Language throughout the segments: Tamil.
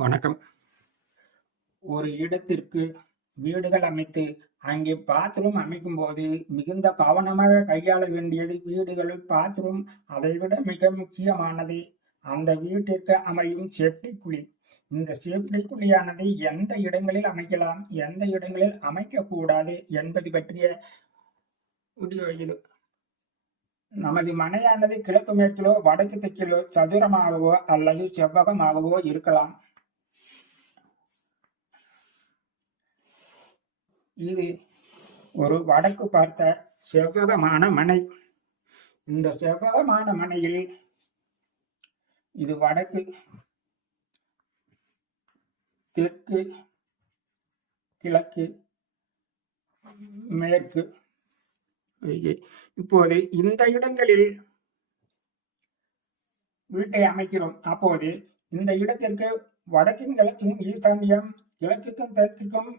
வணக்கம். ஒரு இடத்திற்கு வீடுகள் அமைத்து அங்கே பாத்ரூம் அமைக்கும் போது மிகுந்த கவனமாக கையாள வேண்டியது வீடுகளில் பாத்ரூம். அதைவிட மிக முக்கியமானது அந்த வீட்டிற்கு அமையும் சேஃப்டி குழி. இந்த சேஃப்டி குழியானது எந்த இடங்களில் அமைக்கலாம், எந்த இடங்களில் அமைக்கக்கூடாது என்பது பற்றிய வீடியோ இது. நமது மனையானது கிழக்கு மேற்கிலோ வடக்கு தெற்கிலோ சதுரமாகவோ அல்லது செவ்வகமாகவோ இருக்கலாம். இது ஒரு வடக்கு பார்த்த செவ்வகமான மனை. இந்த செவ்வகமான மனையில் இது வடக்கு, தெற்கு, கிழக்கு, மேற்கு. இப்போது இந்த இடங்களில் வீட்டை அமைக்கிறோம். அப்போது இந்த இடத்திற்கு வடக்கும் கிழக்கும் ஈசான்யம், கிழக்குக்கும் தெற்குக்கும்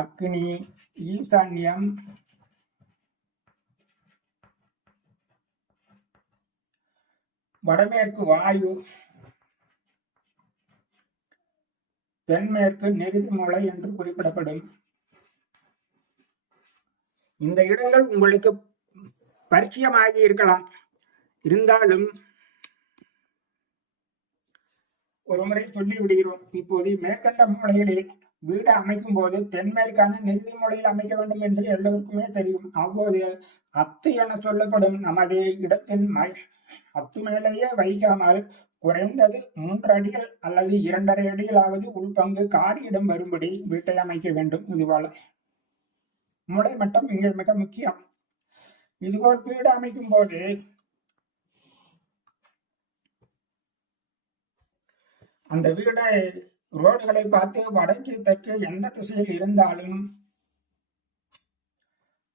அக்னி, ஈசான்யம், வடமேற்கு வாயு, தென்மேற்கு நெருதிமூலை என்று குறிப்பிடப்படும். இந்த இடங்கள் உங்களுக்கு பரிச்சயமாகி இருக்கலாம். இருந்தாலும் ஒரு முறை சொல்லி விடுகிறோம். இப்போது மேற்கண்ட மூலைகளில் வீடு அமைக்கும் போது தென்மேற்கான நெருதி மூலையில் அமைக்க வேண்டும் என்று எல்லோருக்குமே தெரியும். அவ்வோது அத்து என சொல்லப்படும் நமது இடத்தின் அத்து மேலேயே வைக்காமல் குறைந்தது 3 அடிகள் அல்லது 2.5 அடிகளாவது உள்பங்கு காலியிடம் வரும்படி வீட்டை அமைக்க வேண்டும். இதுபோல மூளை மட்டம் இங்கே மிக முக்கியம். இதுபோல் வீடு அமைக்கும் போது அந்த வீடை ரோடுகளை பார்த்து வடக்கு தெற்கு எந்த திசையில் இருந்தாலும்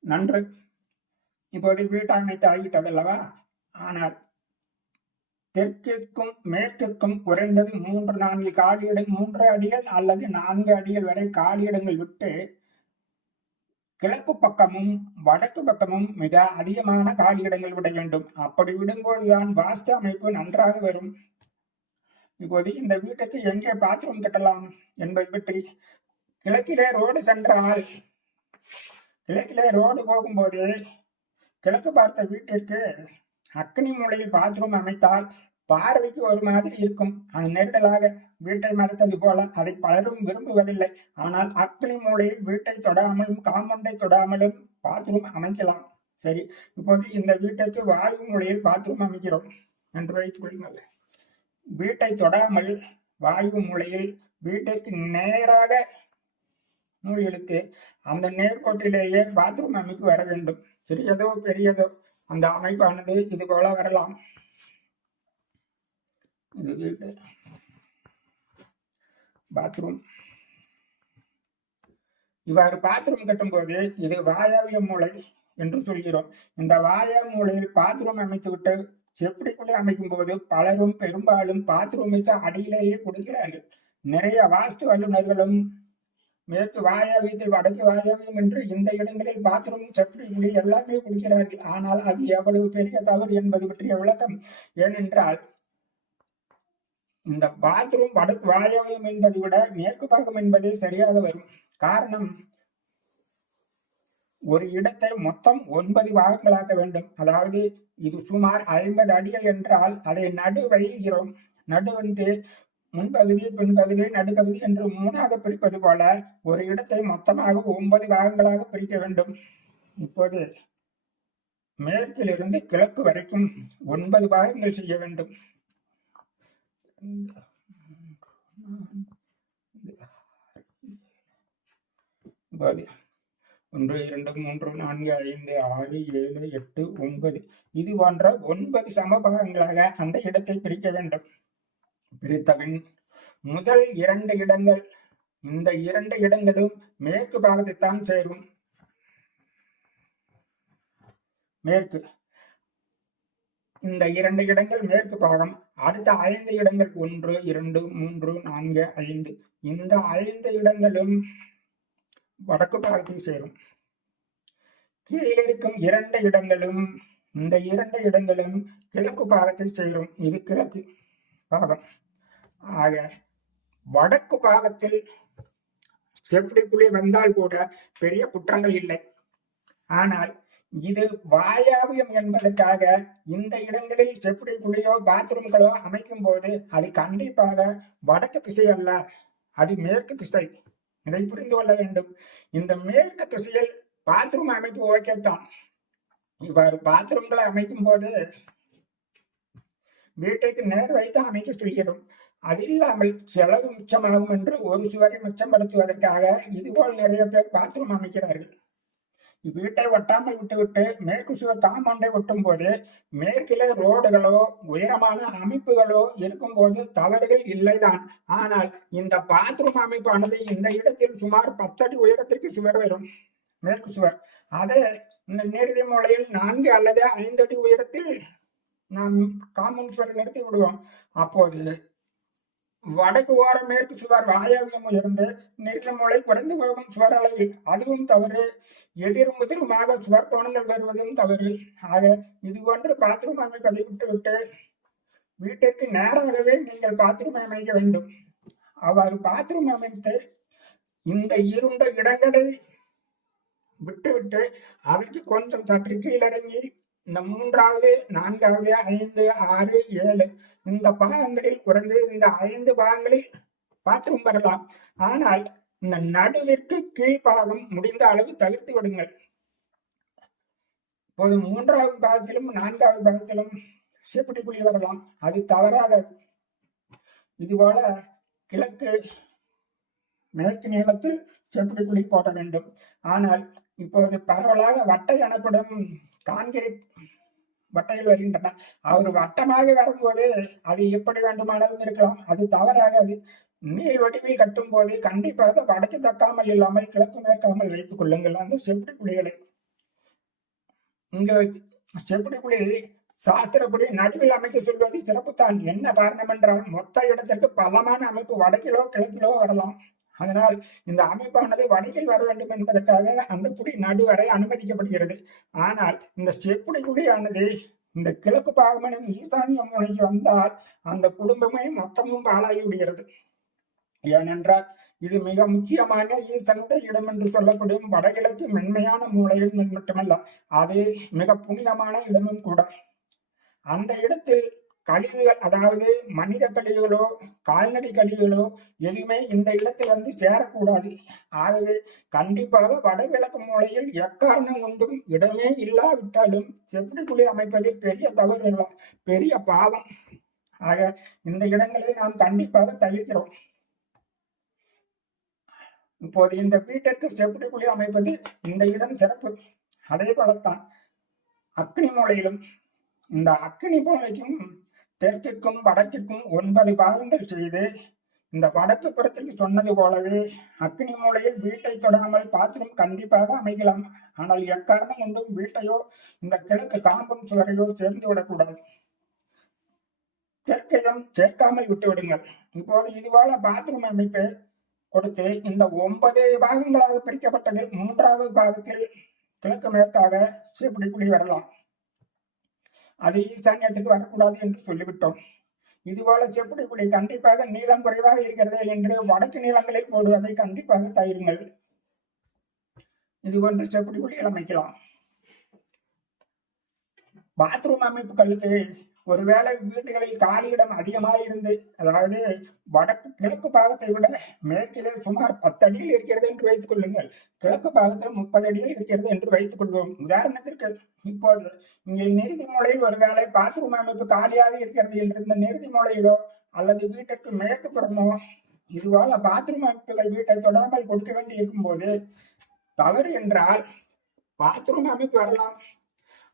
நன்று. இப்போது வீட்டை அமைத்து ஆகிவிட்டது அல்லவா? ஆனால் தெற்குக்கும் மேற்குக்கும் குறைந்தது 3 அடிகள் அல்லது 4 அடிகள் வரை காலியிடங்கள் விட்டு கிழக்கு பக்கமும் வடக்கு பக்கமும் மிக அதிகமான காலியிடங்கள் விட வேண்டும். அப்படி விடும்போதுதான் வாஸ்து அமைப்பு நன்றாக வரும். இப்போது இந்த வீட்டுக்கு எங்கே பாத்ரூம் கட்டலாம் என்பது பற்றி, கிழக்கிலே ரோடு சென்றால், கிழக்கிலே ரோடு போகும்போது கிழக்கு பார்த்த வீட்டிற்கு அக்னி மூலையில் பாத்ரூம் அமைத்தால் பார்வைக்கு ஒரு மாதிரி இருக்கும். அது நெருடலாக வீட்டை மறைத்தது போல அதை பலரும் விரும்புவதில்லை. ஆனால் அக்னி மூலையில் வீட்டை தொடாமலும் காம்பவுண்டை தொடாமலும் பாத்ரூம் அமைக்கலாம். சரி, இப்போது இந்த வீட்டிற்கு வாயு மூலையில் பாத்ரூம் அமைக்கிறோம் என்று வைத்துக் கொள்ளுங்கள். வீட்டை தொடாமல் வாயு மூலையில் வீட்டிற்கு நேராக நூல் இழுத்து அந்த நேர்கோட்டிலேயே பாத்ரூம் அமைப்பு வர வேண்டும். சிறியதோ பெரியதோ அந்த அமைப்பானது இது போல வரலாம். இது வீட்டு பாத்ரூம். இவ்வாறு பாத்ரூம் கட்டும் போது இது வாயவிய மூலை என்று சொல்கிறோம். இந்த வாயு மூலையில் பாத்ரூம் அமைத்துவிட்டு செப்படிக்குள்ளே அமைக்கும் போது பலரும் பெரும்பாலும் பாத்ரூமுக்கு அடியிலேயே கொடுக்கிறார்கள். நிறைய வாஸ்து வல்லுநர்களும் மேற்கு வாயவியத்தில் வடக்கு வாயவியம் என்று இந்த இடங்களில் பாத்ரூம் செப்படிக்குள்ளே எல்லாமே கொடுக்கிறார்கள். ஆனால் அது எவ்வளவு பெரிய தவறு என்பது பற்றிய விளக்கம். ஏனென்றால் இந்த பாத்ரூம் வடக்கு வாயவியம் என்பதை விட மேற்கு பாகம் என்பதே சரியாக வரும். காரணம், ஒரு இடத்தை மொத்தம் 9 பாகங்களாக்க வேண்டும். அதாவது இது சுமார் 50 அடிகள் என்றால் அதை நடு வைகிறோம். நடு வந்து முன்பகுதி, பின்பகுதி, நடுப்பகுதி என்று 3ஆக பிரிப்பது போல ஒரு இடத்தை மொத்தமாக 9 பாகங்களாக பிரிக்க வேண்டும். இப்போது மேற்கிலிருந்து கிழக்கு வரைக்கும் 9 பாகங்கள் செய்ய வேண்டும். 1 2 3 4 5 6 7 8 9 இது போன்ற 9 சமபாகங்களாக அந்த இடத்தை பிரிக்க வேண்டும். பிரித்தபின் முதல் 2 இடங்கள், இந்த 2 இடங்களும் மேற்கு பாகத்தைத்தான் சேரும். மேற்கு, இந்த 2 இடங்கள் மேற்கு பாகம். அடுத்த 5 இடங்கள் 1 2 3 4 5 இந்த 5 இடங்களும் வடக்கு பாகத்தில் சேரும். கீழிருக்கும் 2 இடங்களும் இந்த 2 இடங்களும் கிழக்கு பாகத்தில் சேரும். இது கிழக்கு பாகம். ஆக வடக்கு பாகத்தில் செப்படி குழி வந்தால் கூட பெரிய குற்றங்கள் இல்லை. ஆனால் இது வாயாவியம் என்பதற்காக இந்த இடங்களில் செப்படி குழியோ பாத்ரூம்களோ அமைக்கும் போது அது கண்டிப்பாக வடக்கு திசை அல்ல, அது மேற்கு திசை. இதை புரிந்து கொள்ள வேண்டும். இந்த மேற்கு திசையில் பாத்ரூம் அமைப்பு ஓகேத்தான். இவ்வாறு பாத்ரூம்களை அமைக்கும் போது வீட்டுக்கு நேர் வைத்து அமைக்க சொல்கிறோம். அது இல்லாமல் செலவு மிச்சமாகும் என்று ஒரு சுவரை மிச்சப்படுத்துவதற்காக இதுபோல் நிறைய பேர் பாத்ரூம் அமைக்கிறார்கள். வீட்டை ஒட்டாமல் விட்டுவிட்டு மேற்கு சுவர் காம்பவுண்டை ஒட்டும் போது மேற்கிலே ரோடுகளோ உயரமான அமைப்புகளோ இருக்கும் போது தவறுகள் இல்லைதான். ஆனால் இந்த பாத்ரூம் அமைப்பானது இந்த இடத்தில் சுமார் 10 அடி உயரத்திற்கு சுவர் வரும், மேற்கு சுவர். அதே இந்த நிறுதி மூலையில் 4 அல்லது 5 அடி உயரத்தில் நாம் காம்பவுண்ட் சுவர் நிறுத்தி விடுவோம். அப்போது வடக்கு ஓர மேற்கு சுவர் வாயாவியம் உயர்ந்து நிறுதி மூலை குறைந்து போகும் சுவர் அளவில், அதுவும் தவறு. எதிரும் எதிருமாக சுவர் கோணங்கள் வருவதும் தவறு. ஆக இது போன்று பாத்ரூம் அமைப்பதை விட்டுவிட்டு வீட்டிற்கு நேராகவே நீங்கள் பாத்ரூம் அமைக்க வேண்டும். அவ்வாறு பாத்ரூம் அமைத்து இந்த இருண்ட இடங்களை விட்டுவிட்டு அதற்கு கொஞ்சம் சற்று கீழிறங்கி இந்த 3வது 4வது 5 6 7 இந்த பாகங்களில் குறைந்து இந்த 5 பாகங்களில் பாத்ரூம் வரலாம். ஆனால் இந்த நடுவிற்கு கீழ்பாகம் முடிந்த அளவு தவிர்த்து விடுங்கள். இப்போது 3வது பாகத்திலும் 4வது பாகத்திலும் செப்படி குழி வரலாம், அது தவறாகாது. இதுபோல கிழக்கு மேற்கு நீளத்தில் செப்படி குழி போட வேண்டும். ஆனால் இப்போது பரவலாக வட்டை எனப்படும் கான்கிரீட் வட்டையில் வருகின்றன. அவர் வட்டமாக வரும்போது அது எப்படி வேண்டுமானாலும் இருக்கலாம், அது தவறாகாது. நீள் வடிவில் கட்டும் போது கண்டிப்பாக வடக்கு தக்காமல் இல்லாமல் கிழக்கு மேற்காமல் வைத்துக் கொள்ளுங்கள் அந்த செப்படி குழிகளை. இங்க செப்படி குழி சாஸ்திரப்படி நடுவில் அமைக்க சொல்வது சிறப்புத்தான். என்ன காரணம் என்றால் மொத்த இடத்திற்கு பலமான அமைப்பு வடக்கிலோ கிழக்கிலோ வரலாம். அதனால் இந்த அமைப்பானது வடக்கில் வர வேண்டும் என்பதற்காக அந்த குடி நடுவரை அனுமதிக்கப்படுகிறது. ஆனால் இந்த செப்புடி குடியானது இந்த கிழக்கு பாகமனும் ஈசானிய முனைக்கு வந்தால் அந்த குடும்பமே மொத்தமும் பாழாகி விடுகிறது. ஏனென்றால் இது மிக முக்கியமான ஈசனுடைய இடம் என்று சொல்லப்படும் வடகிழக்கு மென்மையான மூலையில் மட்டுமல்ல, அது மிக புனிதமான இடமும் கூட. அந்த இடத்தில் கழிவுகள், அதாவது மனித கழிவுகளோ கால்நடை கழிவுகளோ எதுவுமே இந்த இடத்தில் வந்து சேரக்கூடாது. ஆகவே கண்டிப்பாக வடகிழக்கு மூலையில் எக்காரணம் கொண்டும் இடமே இல்லாவிட்டாலும் செப்படி குழி அமைப்பது பெரிய தவறு இல்லை, பெரிய பாவம். ஆக இந்த இடங்களை நாம் கண்டிப்பாக தவிர்க்கிறோம். இப்போது இந்த வீட்டிற்கு செப்படி குழி அமைப்பது இந்த இடம் சிறப்பு. அதே போலத்தான் அக்னி மூலையிலும், இந்த அக்னி மூலைக்கும் தெற்கிற்கும் வடக்கிற்கும் 9 பாகங்கள் செய்து இந்த வடக்கு புறத்திற்கு சொன்னது போலவே அக்னி மூலையில் வீட்டை தொடாமல் பாத்ரூம் கண்டிப்பாக அமைக்கலாம். ஆனால் எக்காரணம் கொண்டும் வீட்டையோ இந்த கிழக்கு காம்பவுண்ட் சுவரையோ சேர்ந்து விடக்கூடாது. தெற்கையும் சேர்க்காமல் விட்டு விடுங்கள். இப்போது இதுபோல பாத்ரூம் அமைப்பு கொடுத்து இந்த 9 பாகங்களாக பிரிக்கப்பட்டதில் 3வது பாகத்தில் கிழக்கு மேற்காக செப்படி குழி வரலாம். அது ஈசான்யத்துக்கு வரக்கூடாது என்று சொல்லிவிட்டோம். இதுபோல செப்படி குழி கண்டிப்பாக நீளம் குறைவாக இருக்கிறது என்று வடக்கு நீளங்களில் போடுவதை கண்டிப்பாக தவிருங்கள். இது போன்று செப்படி குழிகள் அமைக்கலாம். பாத்ரூம் அமைப்புகளுக்கு ஒருவேளை வீடுகளில் காலியிடம் அதிகமாக இருந்து, அதாவது வடக்கு கிழக்கு பாகத்தை விட மேற்கிலே சுமார் 10 அடியில் இருக்கிறது என்று வைத்துக் கொள்ளுங்கள், கிழக்கு பாகத்தில் 30 அடியில் இருக்கிறது என்று வைத்துக் கொள்வோம். உதாரணத்திற்கு இப்போது இங்கே நிறுதி மூலையில் ஒருவேளை பாத்ரூம் அமைப்பு காலியாக இருக்கிறது என்று இந்த நிறுதி மூலையிலோ அல்லது வீட்டிற்கு மேற்கு புறமோ இதுபோல பாத்ரூம் அமைப்புகள் வீட்டை தொடாமல் கொடுக்க வேண்டி இருக்கும் போது தவறு என்றால் பாத்ரூம் அமைப்பு வரலாம்.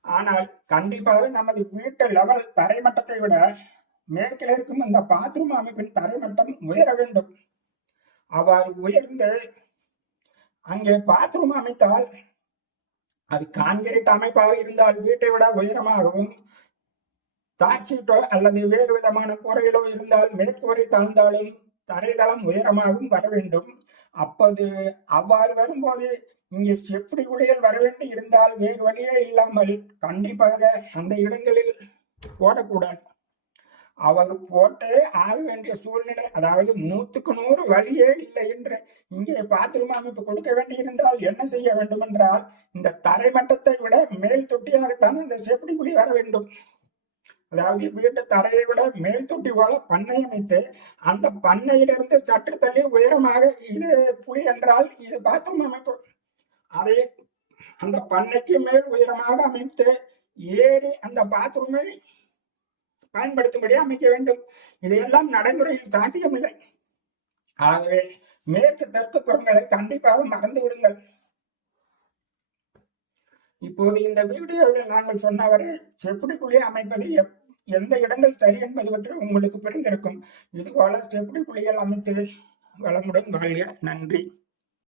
ஆனால் கண்டிப்பாக நமது வீட்டு லெவல் தரைமட்டத்தை விட மேற்கில் இருக்கும் இந்த பாத்ரூம் அமைப்பின் தரைமட்டம் உயர வேண்டும். அவ்வாறு உயர்ந்து அங்கே பாத்ரூம் அமைத்தால் அது கான்கிரீட் அமைப்பாக இருந்தால் வீட்டை விட உயரமாகவும், தார்ஷீட்டோ அல்லது வேறு விதமான கூரைகளோ இருந்தால் மேற்கூரை தாழ்ந்தாலும் தரைதளம் உயரமாகவும் வர வேண்டும். அப்போது அவ்வாறு வரும்போது இங்கே செப்படி குழிகள் வர வேண்டி இருந்தால் வேறு வழியே இல்லாமல் கண்டிப்பாக அந்த இடங்களில் போடக்கூடாது. அவர் போட்டே ஆக வேண்டிய சூழ்நிலை, அதாவது 100க்கு 100 வழியே இல்லை என்று இங்கே பாத்ரூம் அமைப்பு கொடுக்க வேண்டியிருந்தால் என்ன செய்ய வேண்டும் என்றால், இந்த தரை மட்டத்தை விட மேல் தொட்டியாகத்தான் இந்த செப்படி குழி வர வேண்டும். அதாவது வீட்டு தரையை விட மேல் தொட்டி போல பண்ணை அமைத்து அந்த பண்ணையிலிருந்து சற்று தள்ளி உயரமாக இது குழி என்றால் இது பாத்ரூம் அமைப்பு. அதை அந்த பண்ணைக்கு மேல் உயரமாக அமைத்து ஏறி அந்த பாத்ரூமை பயன்படுத்தும்படி அமைக்க வேண்டும். இதையெல்லாம் நடைமுறையில் சாத்தியமில்லை. ஆகவே மேற்கு தெற்கு புறங்களை கண்டிப்பாக மறந்து விடுங்கள். இப்போது இந்த வீடியோவில் நாங்கள் சொன்னவரை செப்படி குழி அமைப்பது எந்த இடங்கள் சரி என்பது பற்றி உங்களுக்கு புரிந்திருக்கும். இதுபோல செப்படி குழிகள் அமைத்து வளமுடன் வாழ்க. நன்றி.